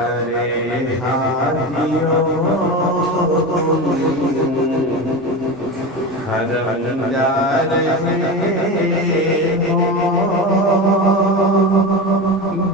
ارے حاجیوں حرم جا رہے ہو،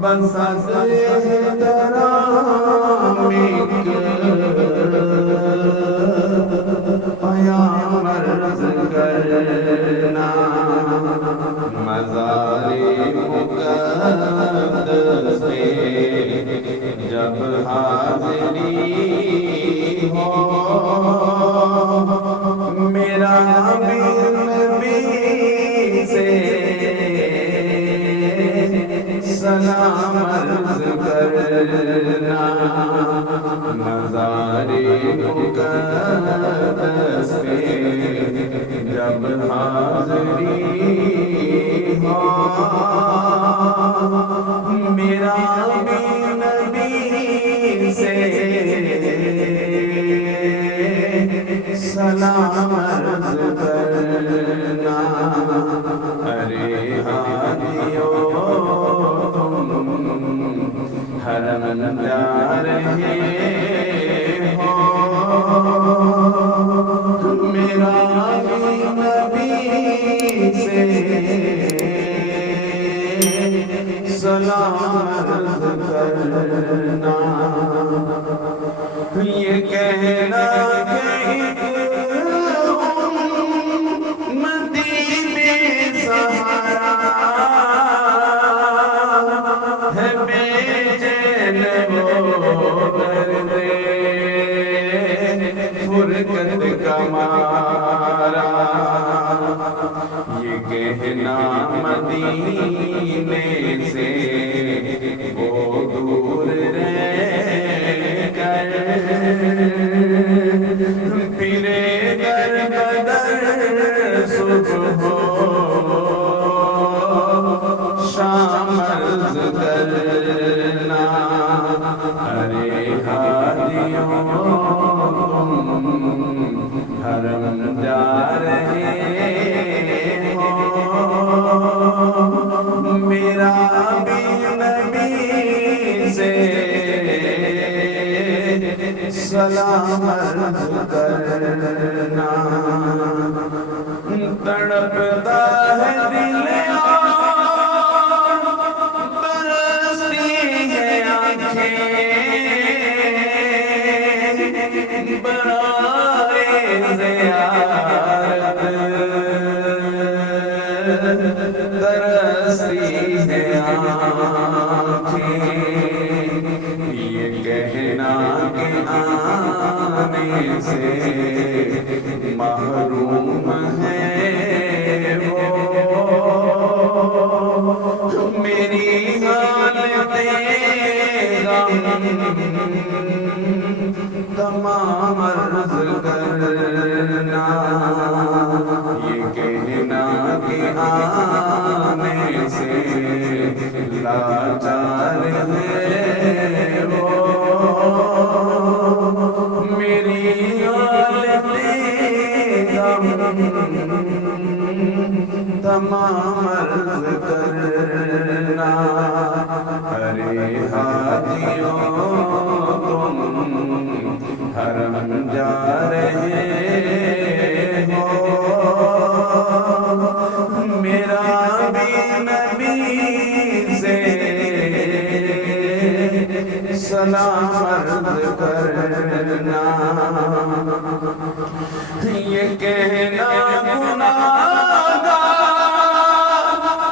بس احترامک پیام عرض کرنا، مزار مقدس پہ جب حاضری ہو، میرا بھی نبی سے سلام عرض کرنا، مزار مقدس پہ جب حاضری ہو، میرا بھی نبی سے سلام عرض کرنا، ارے حاجیوں تم حرم جا رہے ہو، میرا بھی نبی سے سلام عرض کرنا، یہ کہنا کہ ایک امتی بے سہارا ہے، بے چین وہ درد فرقت کا مارا، یہ کہنا مدینے سے وہ دور رہ کر پھرے در بدر صبح ہو شام عرض کرنا، ارے حاجیوں تم حرم جا رہے ہو، میرا بھی نبی سے سلام عرض کرنا، تڑپتا ہے دل اور برستی ہے آنکھیں، برائے زیارت ترستی ہے آنکھیں، یہ کہنا کہ آنے سے محروم ہے وہ، میری حالت غم تمام عرض کرنا، یہ کہنا کہ آنے سے لاچار ہے وہ، میری حالت غم تمام عرض کرنا، ارے حاجیوں تم حرم جا رہے ہو، میرا بھی نبی سے سلام عرض کرنا، یہ کہنا گناہگار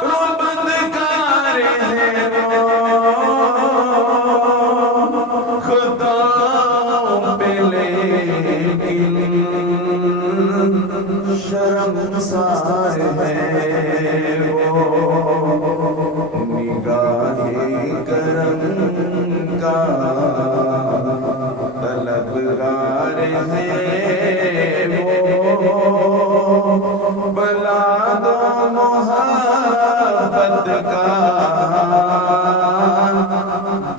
و بدکار ہے وہ، خدا پہ لیکن شرمسار ہے وہ، نگاہ کرم کا طلبگار ہے وہ، بلا دو محبت کا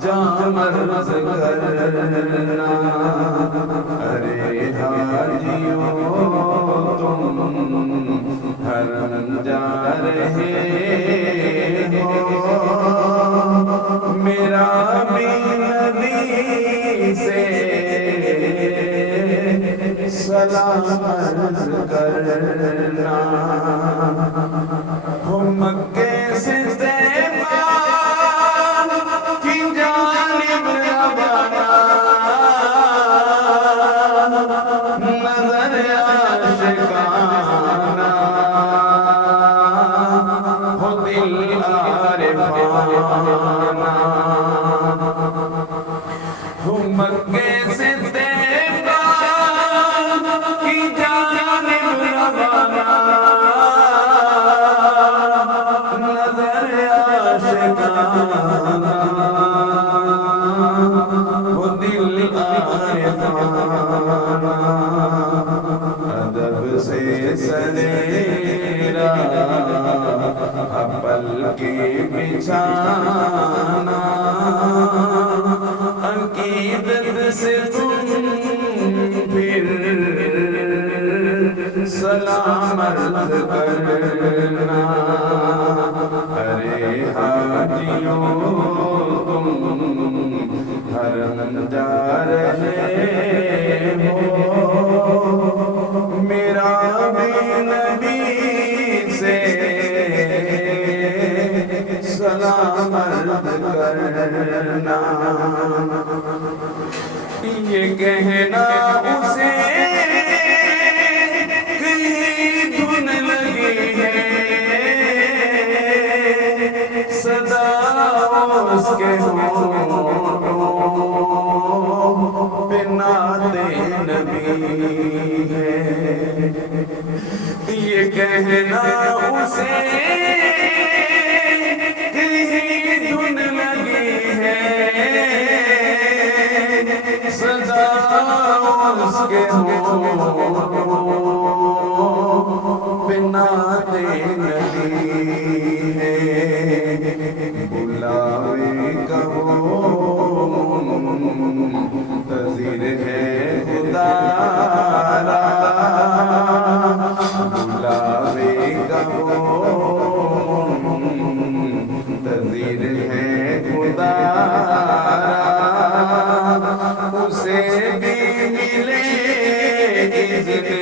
جام عرض کرنا، ارے حاجیوں تم حرم جا رہے ہو، میرا بھی نبی سلام عرض کرنا ہو مکے سے طیبہ کی جانب روانہ نظر عاشقانہ ہو دل عارفانہ ہو مکے سے طیبہ کی جانب روانہ نظر عاشقانہ ہو دل عارفانہ ادب سے سریرا اپل کے بچھانا عقیدت سے تم پھر سلام عرض کرنا ارے حاجیوں تم حرم جا رہے ہو میرا بھی نبی سے سلام عرض کرنا یہ کہنا اسے کہیں دھن لگی ہے صدا اس کے ہونٹوں پہ نعت نبی ہے یہ کہنا اسے کہیں دھن لگی ہے صدا اس کے ہونٹوں پہ نعت نبی ہے بلاوے کا وہ منتظر ہے خدا را بلاوے کا وہ منتظر ہے خدا را اسے بھی ملے اذن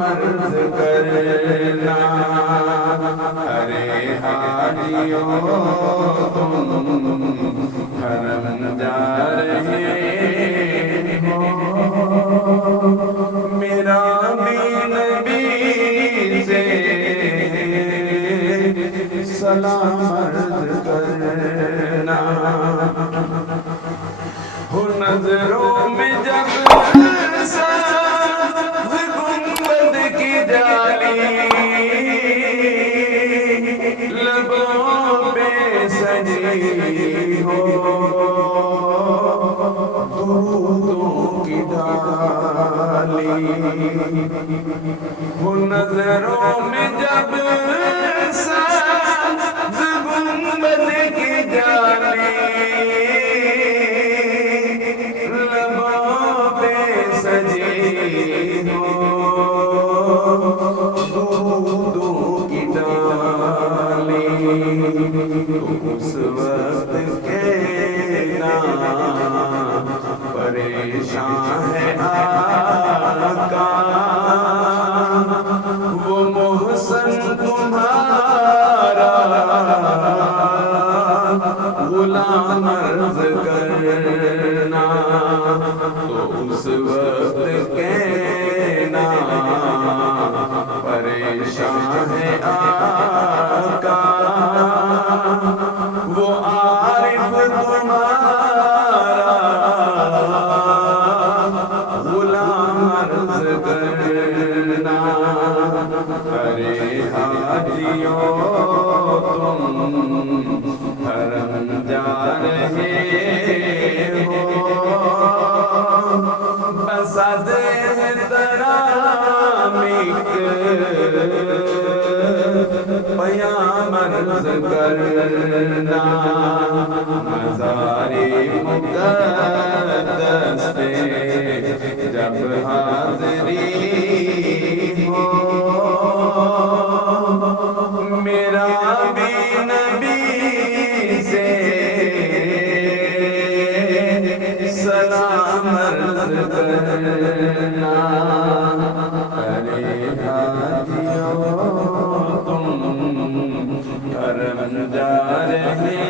عرض کرنا ارے حاجیوں تم حرم جا رہے ہو میرا بھی نبی سے سلام عرض کرنا ہو نظروں میں جب سبز گنبد کی جالی لبوں پہ سجی ہو درودوں کی ڈالی ہو نظروں میں جب سبز گنبد کی جالی لبوں پہ سجی ہو درودوں کی ڈالی تو اس وقت کہنا پریشان ہے آقا وہ محسن تمہارا غلام عرض کرنا تو اس وقت کہنا پریشان ہے آقا وہ عارف تمہارا غلام عرض کرنا ارے حاجیوں تم حرم جا رہے ہو بسد ترامیک پیام عرض کرنا مزار مقدس پہ جب حاضری ہو میرا بھی نبی سے سلام عرض کرنا ارے حاجیوں تم کرم جا رہے